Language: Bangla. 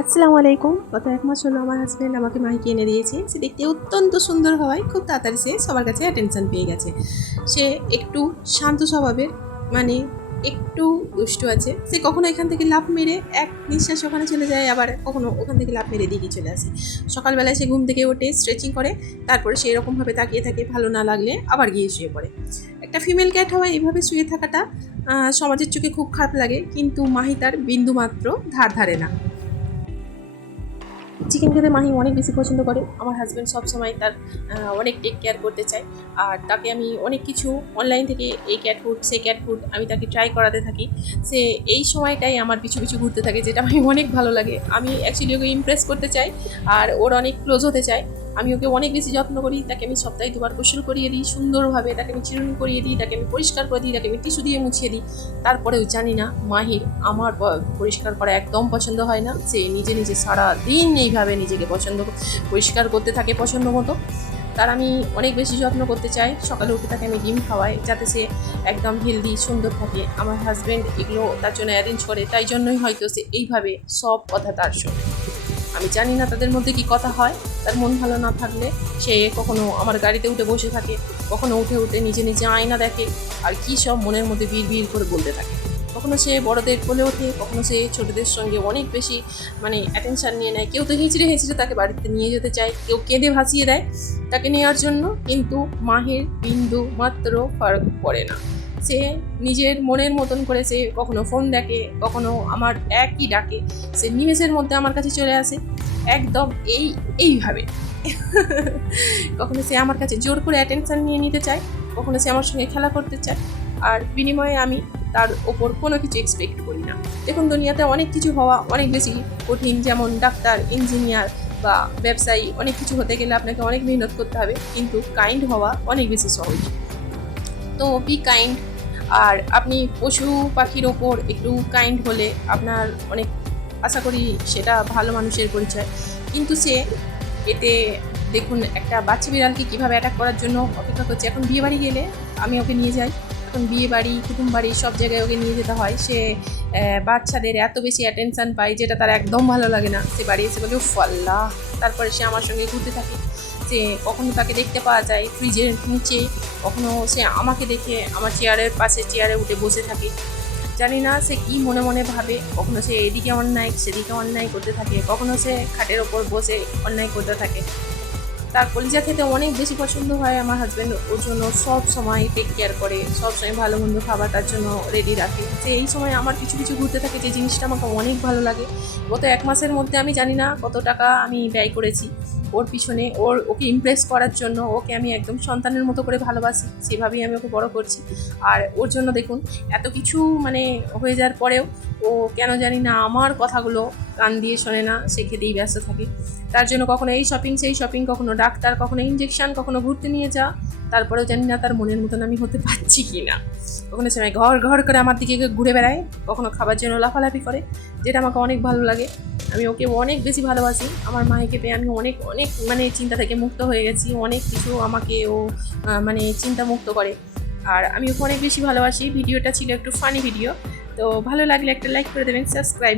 আসসালামু আলাইকুম গত এক মাস হলো আমার হাজব্যান্ড আমাকে মাহিকে এনে দিয়েছে। সে দেখতে অত্যন্ত সুন্দর হওয়ায় খুব তাড়াতাড়ি সে সবার কাছে অ্যাটেনশন পেয়ে গেছে। সে একটু শান্ত স্বভাবের মানে একটু দুষ্টু আছে। সে কখনো এখান থেকে লাফ মেরে এক নিঃশ্বাস ওখানে চলে যায়, আবার কখনো ওখান থেকে লাফ মেরে দিকে চলে আসে। সকালবেলায় সে ঘুম থেকে ওঠে স্ট্রেচিং করে, তারপরে সে এরকমভাবে তাকিয়ে থাকে ভালো না লাগলে আবার গিয়ে শুয়ে পড়ে। একটা ফিমেল ক্যাট হওয়ায় এইভাবে শুয়ে থাকাটা সমাজের চোখে খুব খারাপ লাগে, কিন্তু মাহি তার বিন্দু মাত্র ধার ধারে না। চিকেন খেতে মাহি অনেক বেশি পছন্দ করে। আমার হাজব্যান্ড সবসময় তার অনেক টেক কেয়ার করতে চায়। আর তাকে আমি অনেক কিছু অনলাইন থেকে এই ক্যাট ফুড সেই ক্যাট ফুড আমি তাকে ট্রাই করাতে থাকি। সে এই সময়টাই আমার পিছু পিছু ঘুরতে থাকে, যেটা আমি অনেক ভালো লাগে। আমি অ্যাকচুয়ালি ওকে ইমপ্রেস করতে চাই, আর ওর অনেক ক্লোজ হতে চাই আমি ওকে অনেক বেশি যত্ন করি, তাকে আমি সপ্তাহে দুবার গোসল করিয়ে দিই, সুন্দরভাবে তাকে আমি চিরুনি করিয়ে দিই, তাকে আমি পরিষ্কার করে দিই, তাকে আমি টিস্যু দিয়ে মুছিয়ে দিই। তারপরেও জানি না, মাহির আমার পরিষ্কার করা একদম পছন্দ হয় না। সে নিজে নিজে সারা দিন এইভাবে নিজেকে পছন্দ পরিষ্কার করতে থাকে পছন্দ মতো। তার আমি অনেক বেশি যত্ন করতে চাই। সকালে উঠে তাকে আমি ডিম খাওয়াই যাতে সে একদম হেলদি সুন্দর থাকে। আমার হাজব্যান্ড এগুলো তার জন্য অ্যারেঞ্জ করে, তাই জন্যই হয়তো সে এইভাবে সব কথা তার শোনে। আমি জানি না তাদের মধ্যে কি কথা হয়। তার মন ভালো না থাকলে সে কখনো আমার গাড়িতে উঠে বসে থাকে, কখনো উঠে উঠে নিজে নিজে আয়না দেখে আর কী সব মনের মধ্যে ভিড় ভিড় করে বলতে থাকে। কখনো সে বড়দের কোলে ওঠে, কখনো সে ছোটদের সঙ্গে অনেক বেশি মানে অ্যাটেনশান নিয়ে নেয়। কেউ তো হিঁচড়ে হিঁচড়ে তাকে বাড়িতে নিয়ে যেতে চায়, কেউ কেঁদে ভাসিয়ে দেয় তাকে নেওয়ার জন্য, কিন্তু মাহের বিন্দু মাত্র ফারাক পড়ে না। সে নিজের মনের মতন করে সে কখনো ফোন দেখে কখনো আমার একই ডাকে, সে নিমেষের মধ্যে আমার কাছে চলে আসে। একদম এই, এইভাবে। কখনো সে আমার কাছে জোর করে অ্যাটেনশান নিয়ে নিতে চায়, কখনো সে আমার সঙ্গে খেলা করতে চায়। আর বিনিময়ে আমি তার ওপর কোনো কিছু এক্সপেক্ট করি না। দেখুন, দুনিয়াতে অনেক কিছু হওয়া অনেক বেশি কঠিন, যেমন ডাক্তার ইঞ্জিনিয়ার বা ব্যবসায়ী, অনেক কিছু হতে গেলে আপনাকে অনেক মেহনত করতে হবে, কিন্তু কাইন্ড হওয়া অনেক বেশি সহজ। তো বি কাইন্ড আর আপনি পশু পাখির ওপর একটু কাইন্ড হলে আপনার অনেক, আশা করি সেটা ভালো মানুষের পরিচয়। কিন্তু সে এতে দেখুন একটা বাচ্চা বিড়ালকে কীভাবে অ্যাটাক করার জন্য অপেক্ষা করছে। এখন বিয়ে বাড়ি গেলে আমি ওকে নিয়ে যাই। এখন বিয়ে বাড়ি, কুটুম বাড়ি সব জায়গায় ওকে নিয়ে যেতে হয়। সে বাচ্চাদের এত বেশি অ্যাটেনশান পায় যেটা তার একদম ভালো লাগে না। সে বাড়ি এসে বলে, উফ আল্লাহ! তারপরে সে আমার সঙ্গে ঘুরতে থাকে। যে কখনো তাকে দেখতে পাওয়া যায় ফ্রিজের নিচে, কখনো সে আমাকে দেখে আমার চেয়ারের পাশে চেয়ারে উঠে বসে থাকে। জানি না সে কি মনে মনে ভাবে, কখনো সে এদিকে অন্যায়, সেদিকে অন্যায় করতে থাকে, কখনো সে খাটের ওপর বসে অন্যায় করতে থাকে। তার কলিজা খেতে অনেক বেশি পছন্দ হয় আমার হাজব্যান্ড ওর জন্য সব সময় টেক কেয়ার করে, সব সময় ভালো মন্দ খাবার তার জন্য রেডি রাখে। যে এই সময় আমার কিছু কিছু ঘুরতে থাকে, যে জিনিসটা আমাকে অনেক ভালো লাগে। গত এক মাসের মধ্যে আমি জানি না কত টাকা আমি ব্যয় করেছি ওর পিছনে। ওর, ওকে ইমপ্রেস করার জন্য ওকে আমি একদম সন্তানের মতো করে ভালোবাসি, সেভাবেই আমি ওকে বড় করছি। আর ওর জন্য দেখুন, এত কিছু মানে হয়ে যাওয়ার পরেও ও কেন জানি না আমার কথাগুলো কান দিয়ে শোনে না, সে খেতেই ব্যস্ত থাকে। তার জন্য কখনো এই শপিং সেই শপিং কখনো ডাক্তার, কখনো ইঞ্জেকশন কখনো ঘুরতে নিয়ে যা। তারপরেও জানি না তার মনের মতন আমি হতে পারছি কি না কখনো সময় ঘর ঘর করে আমার দিকে ঘুরে বেড়ায়, কখনো খাবার জন্য লাফালাফি করে, যেটা আমাকে অনেক ভালো লাগে। আমি ওকে অনেক বেশি ভালোবাসি। আমার মাকে পেয়ে আমি অনেক অনেক মানে চিন্তা থেকে মুক্ত হয়ে গেছি। অনেক কিছু আমাকে ও মানে চিন্তা মুক্ত করে। আর আমি ওকে অনেক বেশি ভালোবাসি। ভিডিওটা ছিল একটু ফানি ভিডিও তো ভালো লাগলে একটা লাইক করে দেবেন সাবস্ক্রাইব